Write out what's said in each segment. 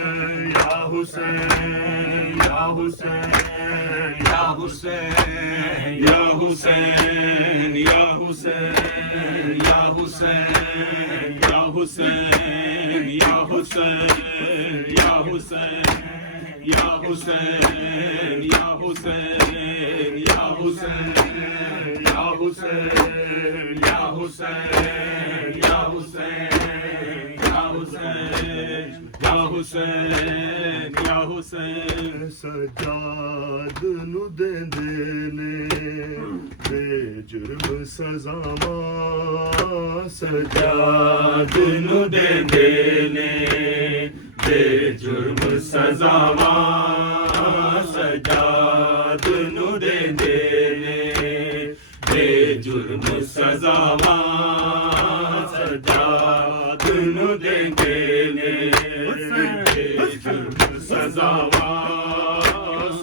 या हुसैन या हुसैन या हुसैन या हुसैन या हुसैन या हुसैन या हुसैन या हुसैन या हुसैन या हुसैन या हुसैन या हुसैन या हुसैन या हुसैन या हुसैन या हुसैन या हुसैन या हुसैन सजाद नु देने बेजुर्म सजावा सजाद नु देने बेजुर्म सजावा सजाद नु देने बेजुर्म सजावा सजाद नु देने बेजुर्म सजावा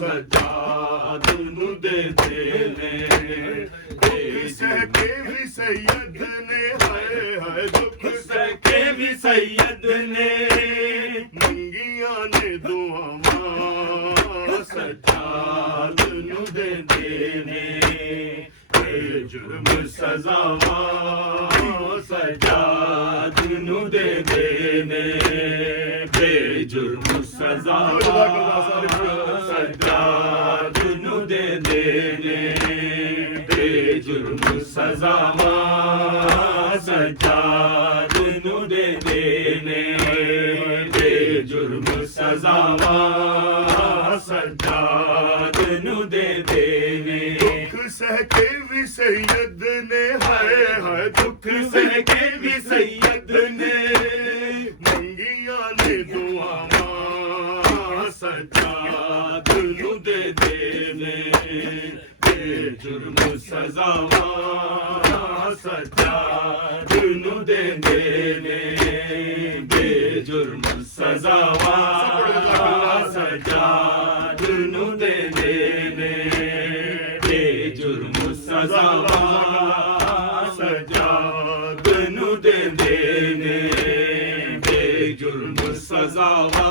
सजाद नु देने सहके भी सैयद ने हाय हाय दुख सहके भी सैयद ने मंगिया ने दुआवा सजाद नु देने जुर्म सजावा सजाद नु देने बेजुर्म सजावा सजाद नु देने बेजुर्म सजावा सजाद नु देने बेजुर्म सजावा सजाद नु देने दुख सहके भी सैयद ने हाय हाय दुख सहके भी सैयद ने मंगिया ने दुआवा सजाद नु देने बेजुर्म सजावा सजाद नु देने बेजुर्म सजावा सजाद नु देने बेजुर्म सजावा सजाद नु देने बेजुर्म सजावा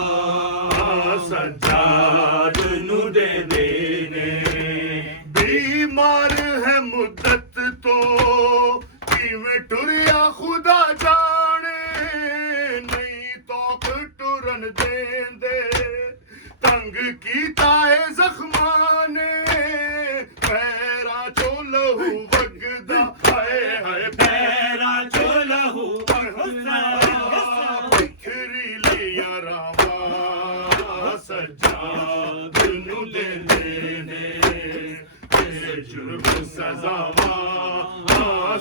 सजाद नु देने बीमार है मुद्दत तो किवें टुरिया खुदा जाने नहीं तो टुरन देंदे तंग कीता है जख्माने पैरा चो लहू वगदा हाय हाय पैरा चो लहू वगदा बिखरी लिया रावा सजाद नु देने बेजुर्म सजावा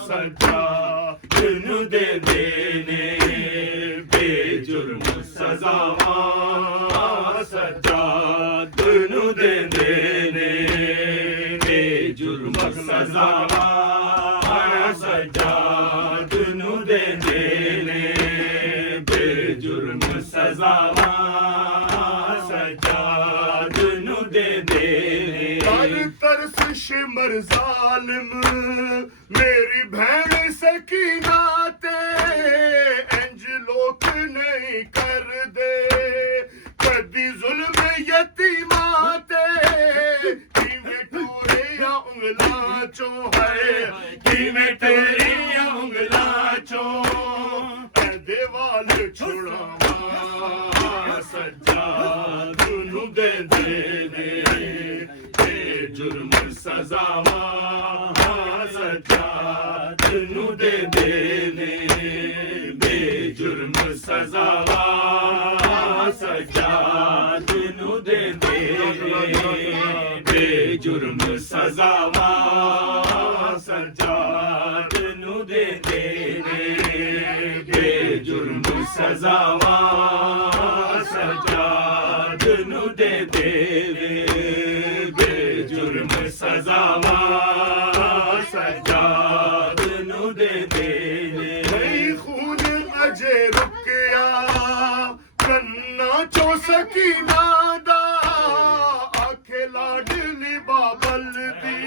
सजाद नु देने बेजुर्म सजावा सजाद नु देने बेजुर्म सजावा सजाद नु देने बेजुर्म सजावा सजाद नु देने तरस शिमर जालिम मेरी भैन सकीना ते इंज लोक नहीं कर दे कदी जुल्म यतीमा ते किवें टूरे या उंगला चो है किवें टूरे या उंगला चो देवाल छुड़ावा सजाद नु देने बेजुर्म सजावा सजाद नु देने बेजुर्म सजावा सजाद नु देने बेजुर्म सजावा सजाद नु देने बेजुर्म सजावा सजाद नु देने बेजुर्म सजावा सजाद नु देने खून अजे रुकिया कन्ना चो सकीना दा आखे लाडली बाबल दी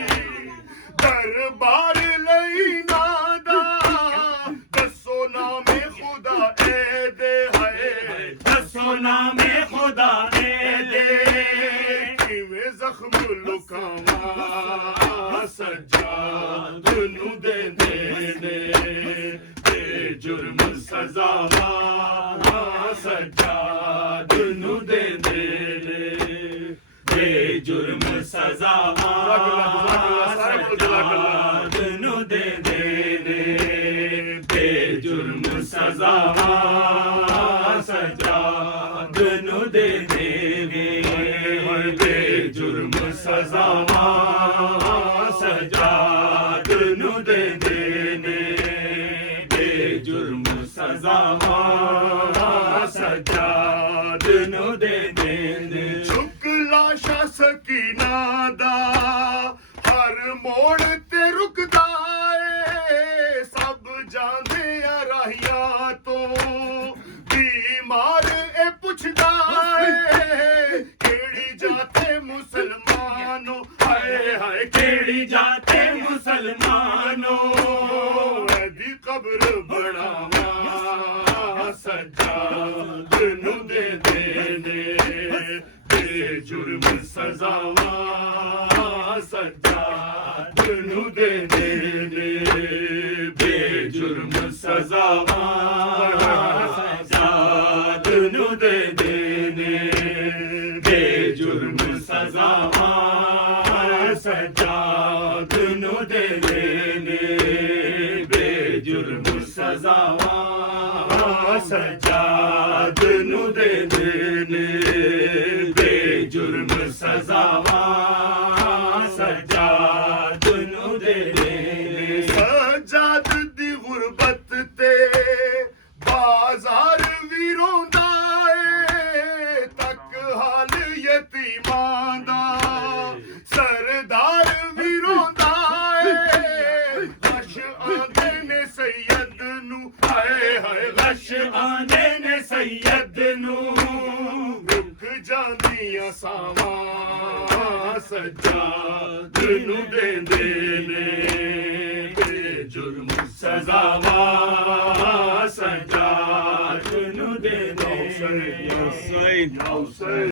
दरबार लई नादा दसो नामे खुदा ए दे है दसो नामे ਖੁਦਾ ਨੇ ਦੇ ਕਿਵੇਂ ਜ਼ਖਮ ਲੁਕਾਵਾਂ ਸੱਜਾਦ ਨੂੰ ਦੇ ਨੇ ਬੇਜੁਰਮ ਸਜ਼ਾਵਾਂ ਸੱਜਾਦ ਨੂੰ ਦੇ ਨੇ ਬੇਜੁਰਮ ਸਜ਼ਾਵਾਂ ਸੱਜਾਦ ਨੂੰ ਦੇ ਨੇ ਬੇਜੁਰਮ ਸਜ਼ਾਵਾਂ ਸੱਜਾਦ ਨੂੰ ਦੇ ਦੇਵੇ ਬੇਜੁਰਮ ਸਜ਼ਾਵਾਂ ਸੱਜਾਦ ਨੂੰ ਦੇ ਦੇਨੇ ਬੇਜੁਰਮ ਸਜ਼ਾਵਾਂ ਸੱਜਾਦ ਨੂੰ ਦੇ ਦੇਨੇ ਝੁਕ ਲਾਸ਼ਾ ਸਕੀਨਾ ਦਾ ਹਰ ਮੋੜ ਤੇ ਰੁਕਦਾ ਏ ਸਭ ਜਾਂਦੇ ਆ ਰਾਹੀਆਂ ਤੋਂ ਬਿਮਾਰ ਇਹ ਪੁੱਛਦਾ ਏ ਕਿਹੜੀ ਜਾਤੇ ਮੁਸਲਮਾਨੋ ਹਾਏ ਹਾਏ ਕਿਹੜੀ ਜਾਤੇ ਮੁਸਲਮਾਨੋ ਇਹਦੀ ਕਬਰ ਬਣਾਵਾ ਸੱਜਾਦ ਨੂੰ ਦੇ ਨੇ ਬੇਜੁਰਮ ਸਜ਼ਾਵਾਂ ਸੱਜਾਦ ਨੂੰ ਦੇ ਨੇ ਬੇਜੁਰਮ ਸਜ਼ਾਵਾਂ ਸੱਜਾਦ ਨੂੰ ਦੇ ਨੇ ਬੇਜੁਰਮ ਸਜ਼ਾਵਾਂ ਸੱਜਾਦ ਨੂੰ ਦੇ ਨੇ ਬੇਜੁਰਮ ਸਜ਼ਾਵਾਂ ਸੱਜਾਦ ਨੂੰ ਦੇ ਨੇ ਬੇਜੁਰਮ ਸਜ਼ਾਵਾਂ ਸੱਜਾਦ ਨੂੰ ਦੇ ਨੇ ਸੱਜਾਦ ਦੀ ਗੁਰਬਤ ਤੇ ਬਾਜ਼ਾਰ ਵੀ ਰੋਂਦਾ ਏ ਤੱਕ ਹਾਲ ਯਤੀਮਾਂ ਦਾ ਸਰਦਾਰ ਵੀ ਰੋਂਦਾ ਏ ਗਸ਼ ਆਂਦੇ ਨੇ ਸੈਯਦ ਨੂੰ ਹਾਏ ਹਾਏ ਗਸ਼ ਆਂਦੇ ਨੇ ਸੈਯਦ ਨੂੰ ਰੁਕ ਜਾਂਦੀਆਂ ਸਾਵਾਂ ਸੱਜਾਦ ਨੂੰ ਦੇਂਦੇ ਨੇ ਬੇਜੁਰਮ ਸਜ਼ਾਵਾਂ ਸੱਜਾਦ ਨੂੰ ਦੇ ਨੇ